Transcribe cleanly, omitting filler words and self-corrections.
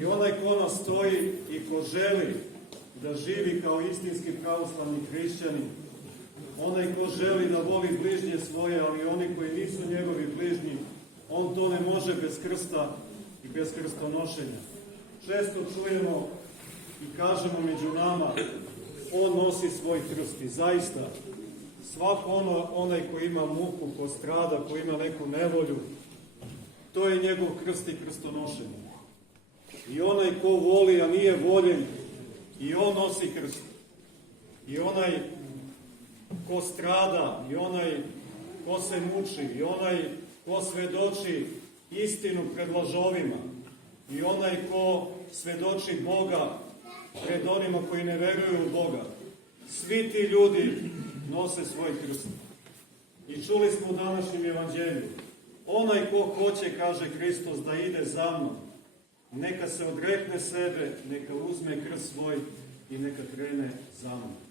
I onaj ko nas stoji i ko želi da živi kao istinski pravoslavni hrišćani, onaj ko želi da voli bližnje svoje, ali oni koji nisu njegovi bližnji, on to ne može bez krsta i bez krstonošenja. Često čujemo i kažemo među nama, on nosi svoj krst. I zaista, svako onaj ko ima muku, ko strada, ko ima neku nevolju, to je njegov krst i krstonošenje. I onaj ko voli, a nije voljen, i on nosi krst. I onaj ko strada, i onaj ko se muči, i onaj ko svedoči istinu pred lažovima, i onaj ko svedoči Boga pred onima koji ne veruju u Boga. Svi ti ljudi nose svoj krst. I čuli smo u današnjem evanđelju, onaj ko hoće, kaže Hristos, da ide za mnom, neka se odrekne sebe, neka uzme krst svoj i neka krene za mnom.